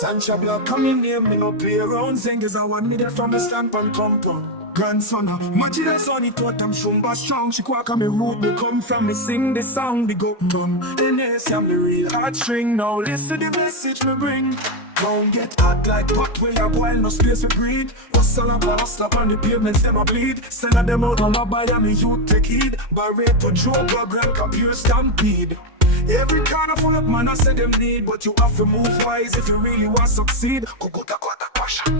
Sancha Blacka coming near me, no play around. Zengeza want me there from the stamp and compound. Grand son of MADYIRAZHONI, taught them shumba strong. Chikwaka me root, me come from, me sing the song. Big up Mom Enesia, I'm the real heartstring. Now listen the message me bring. Don't get hot like pot where you boil, no space for greed. Hustle and bust up on the pavements, them a bleed. Send them out on my body, me youth take heed. Barreto, Joker, Grand Computer Stampede. Every corner full of man I say them need, but you have to move wise if you really want to succeed.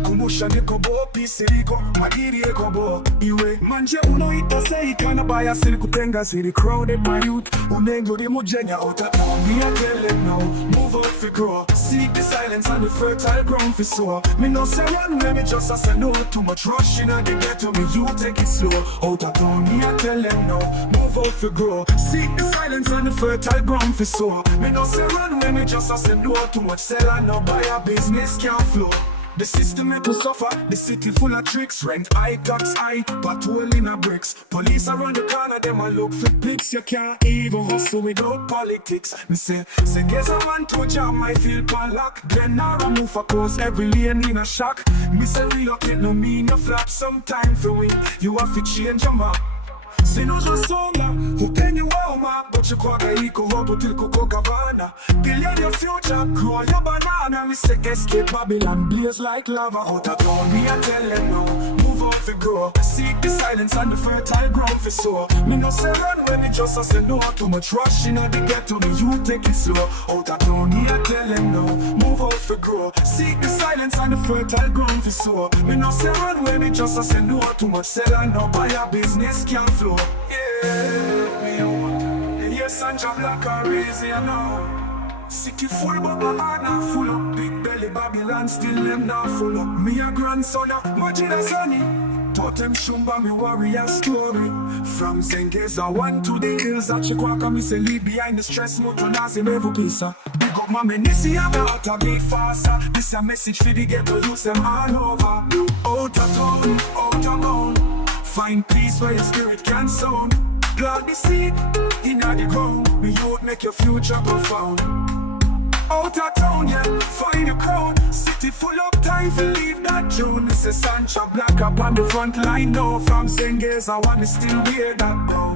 Kumusha nikobo, pisiriko, madiri ekobo. Iwe, manje uno ita say kana baya siri kutenga siri crowded my youth. Unengo di mujenya OUTTA TOWN. Me I tell them now, move out for grow. Seek the silence and the fertile ground for sow. Me no say one way, me just say no. Too much rush in the ghetto, me you take it slow. OUTTA TOWN, me I tell them now, move out for grow. Seek the silence and the fertile ground for sow. Me no say run when me just say no. Too much sell and no buy a business can't flow. The system it to suffer, the city full of tricks. Rent high, tax high, patrol in a bricks. Police around the corner, them a look for pics. You can't even hustle without politics. Me say, Zengeza one to jam, I feel pan lock. Then Nara move a course, every lane in a shock. Me say relocate no mean you flap. Sometime for win, you have to change your map. Sinuzo songa, upenye wauma. But Chikwaka iko hobo tilko kokavana. Billion your future, grow your banana. Me say escape Babylon, blaze like lava. OUTTA TOWN, me I tell them no, move out for grow. Seek the silence and the fertile ground for sow. Me no say run when me just say no. Too much rush in the ghetto, me you take it slow. OUTTA TOWN, me I tell them no, move out for grow. Seek the silence and the fertile ground for sow. Me no say run when me just say no. Too much sell and no buy a business can't flow. Yeah, me own. Yeah, Sancha Blacka raise you now. City full but my heart not full up. Big belly Babylon still them not full up. Me a grand son of MADYIRAZHONI. Taught them shumba me warrior story. From Zengeza one to the hills of Chikwaka. Me say leave behind the stress motor nazi never peace. Big up Mom Enesia, me heart a beat faster. This a message for the ghetto use them all over. OUTTA TOWN, OUTTA TOWN. Find peace where your spirit can sound. Plant the seed in the ground. Me youth make your future profound. OUTTA TOWN, yeah, find your crown. City full of time to leave that tune. This is Sancha Blacka on the front line now. From Zengeza, I wanna still wear that.